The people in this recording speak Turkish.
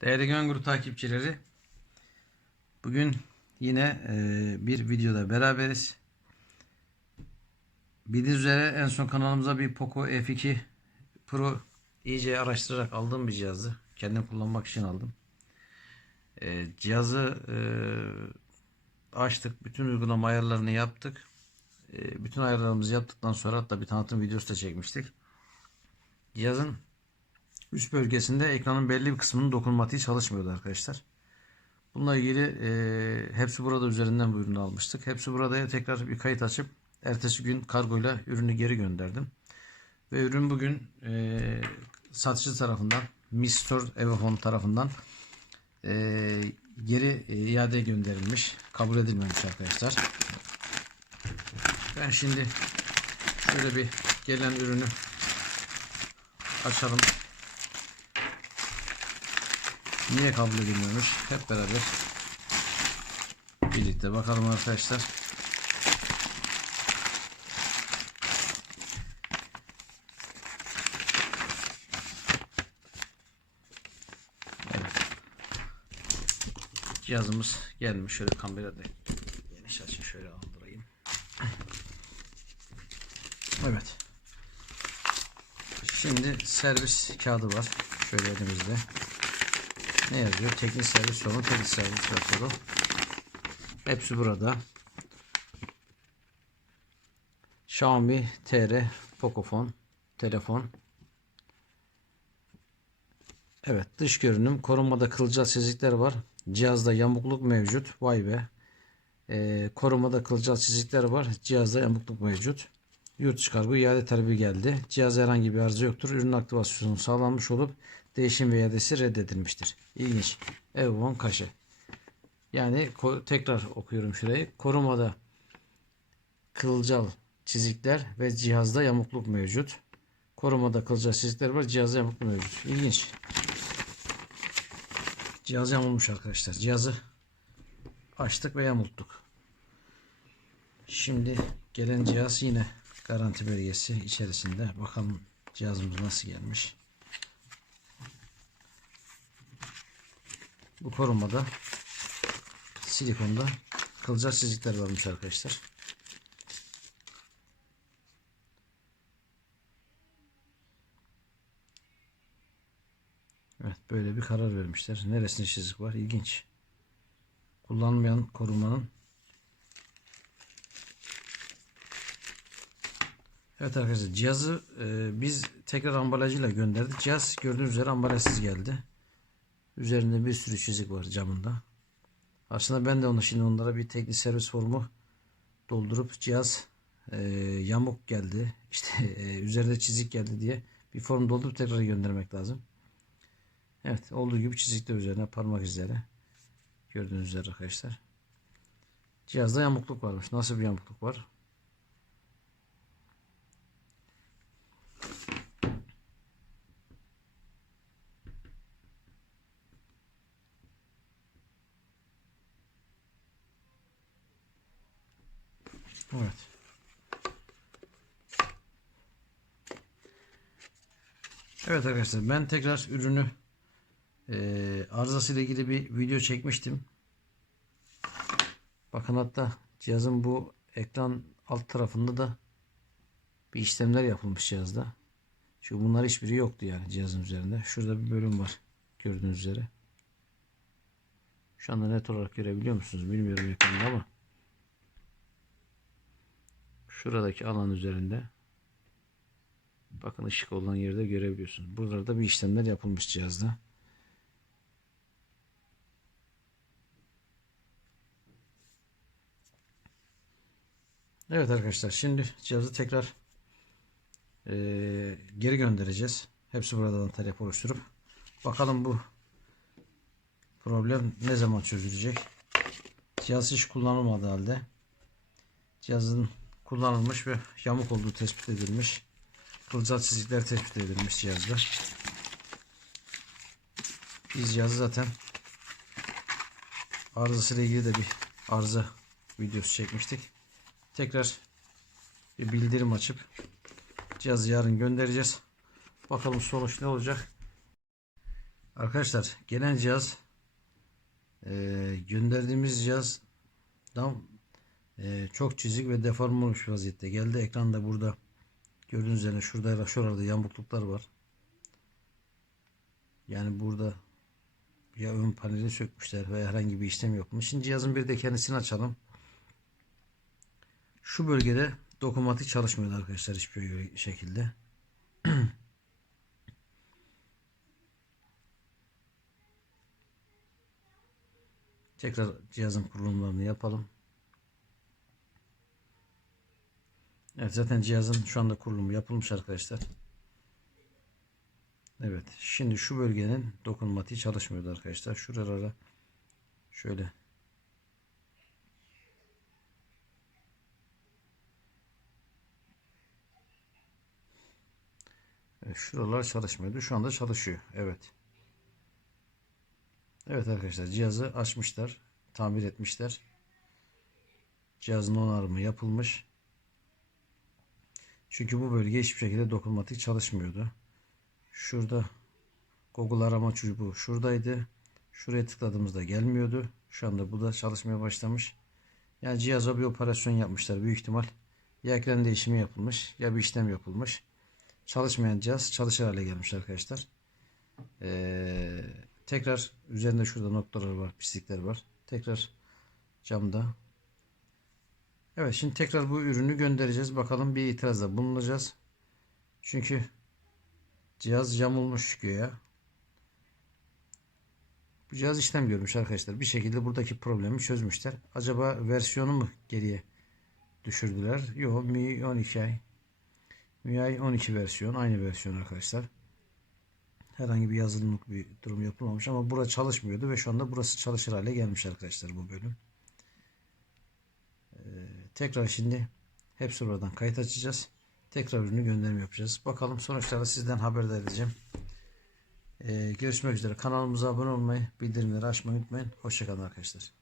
Değerli Gönguru takipçileri, bugün yine e, bir videoda beraberiz. Bildiğiniz üzere en son kanalımıza bir Poco F2 Pro iyice araştırarak aldığım bir cihazdı. Kendim kullanmak için aldım. E, cihazı e, açtık, bütün uygulama ayarlarını yaptık. Bütün ayarlarımızı yaptıktan sonra hatta bir tanıtım videosu da çekmiştik. Cihazın üst bölgesinde ekranın belli bir kısmının dokunmatiği çalışmıyordu arkadaşlar. Bununla ilgili e, hepsi burada üzerinden bu ürünü almıştık. Hepsi buradaya tekrar bir kayıt açıp ertesi gün kargoyla ürünü geri gönderdim. Ve ürün bugün e, satıcı tarafından Mistor Evofon tarafından e, geri e, iade gönderilmiş. Kabul edilmemiş arkadaşlar. Ben şimdi şöyle bir gelen ürünü açalım. Niye kabul edilmiyormuş? Hep beraber birlikte bakalım arkadaşlar. Cihazımız gelmiş. Şöyle kamerada geniş açın şöyle aldırayım. Evet. Şimdi servis kağıdı var. Şöyle elimizde. Ne yazıyor? Teknik servis sorunu, teknik servis raporu. Hepsi burada. Xiaomi TR Pocophone telefon. Evet dış görünüm korumada kılcal çizikler var. Cihazda yamukluk mevcut. Vay be. Ee, korumada kılcal çizikler var. Cihazda yamukluk mevcut. Yurt dışı kargo iade talebi geldi. Cihazda herhangi bir arıza yoktur. Ürün aktivasyonu sağlanmış olup değişim ve iadesi reddedilmiştir. İlginç. Evon kaşı. Yani tekrar okuyorum şurayı. Korumada kılcal çizikler ve cihazda yamukluk mevcut. Korumada kılcal çizikler var. Cihazda yamukluk mevcut. İlginç. Cihaz yamulmuş arkadaşlar. Cihazı açtık ve yamulttuk. Şimdi gelen cihaz yine garanti belgesi içerisinde. Bakalım cihazımız nasıl gelmiş. Bu korumada silikonda kılcal çizikler varmış arkadaşlar. Evet böyle bir karar vermişler. Neresinde çizik var? İlginç. Kullanmayan korumanın Evet arkadaşlar cihazı e, biz tekrar ambalajıyla gönderdik. Cihaz gördüğünüz üzere ambalajsız geldi. Üzerinde bir sürü çizik var camında. Aslında ben de onu şimdi onlara bir teknik servis formu doldurup cihaz e, yamuk geldi. işte e, üzerinde çizik geldi diye bir form doldurup tekrar göndermek lazım. Evet olduğu gibi çizikler üzerine parmak izleri. Gördüğünüz üzere arkadaşlar. Cihazda yamukluk varmış. Nasıl bir yamukluk var? Evet. Evet arkadaşlar ben tekrar ürünü e, arızası ile ilgili bir video çekmiştim. Bakın hatta cihazın bu ekran alt tarafında da bir işlemler yapılmış cihazda. Şu bunlar hiçbiri yoktu yani cihazın üzerinde. Şurada bir bölüm var gördüğünüz üzere. Şu anda net olarak görebiliyor musunuz bilmiyorum ekranda ama şuradaki alan üzerinde bakın ışık olan yerde görebiliyorsunuz. Buralarda bir işlemler yapılmış cihazda. Evet arkadaşlar şimdi cihazı tekrar eee, geri göndereceğiz. Hepsi buradan talep oluşturup bakalım bu problem ne zaman çözülecek. Cihaz hiç kullanılmadığı halde cihazın kullanılmış ve yamuk olduğu tespit edilmiş. Kılcal çizikler tespit edilmiş cihazda. Biz cihazı zaten arızasıyla ilgili de bir arıza videosu çekmiştik. Tekrar bir bildirim açıp cihazı yarın göndereceğiz. Bakalım sonuç ne olacak. Arkadaşlar gelen cihaz e, gönderdiğimiz cihaz tam e, çok çizik ve deform olmuş vaziyette geldi. Ekranda burada gördüğünüz üzere şurada şurada yamukluklar var. Yani burada ya ön paneli sökmüşler veya herhangi bir işlem yokmuş. Şimdi cihazın bir de kendisini açalım. Şu bölgede dokunmatik çalışmıyordu arkadaşlar hiçbir şekilde. Tekrar cihazın kurulumlarını yapalım. Evet zaten cihazın şu anda kurulumu yapılmış arkadaşlar. Evet şimdi şu bölgenin dokunmatiği çalışmıyordu arkadaşlar. Şuralara şöyle şuralar çalışmıyordu. Şu anda çalışıyor. Evet. Evet arkadaşlar cihazı açmışlar. Tamir etmişler. Cihazın onarımı yapılmış. Çünkü bu bölge hiçbir şekilde dokunmatik çalışmıyordu. Şurada Google arama çubuğu şuradaydı. Şuraya tıkladığımızda gelmiyordu. Şu anda bu da çalışmaya başlamış. Yani cihaza bir operasyon yapmışlar büyük ihtimal. Ya ekran değişimi yapılmış ya bir işlem yapılmış. Çalışmayan cihaz çalışır hale gelmiş arkadaşlar. Ee, tekrar üzerinde şurada noktalar var, pislikler var. Tekrar camda. Evet şimdi tekrar bu ürünü göndereceğiz. Bakalım bir itirazda bulunacağız. Çünkü cihaz yamulmuş güya. Bu cihaz işlem görmüş arkadaşlar. Bir şekilde buradaki problemi çözmüşler. Acaba versiyonu mu geriye düşürdüler? Yok Mi 12 ay. MIUI 12 versiyon. Aynı versiyon arkadaşlar. Herhangi bir yazılımlık bir durum yapılmamış ama bura çalışmıyordu ve şu anda burası çalışır hale gelmiş arkadaşlar bu bölüm. Tekrar şimdi hepsi oradan kayıt açacağız. Tekrar ürünü gönderim yapacağız. Bakalım sonuçları sizden haberdar edeceğim. Ee, görüşmek üzere. Kanalımıza abone olmayı, bildirimleri açmayı unutmayın. Hoşçakalın arkadaşlar.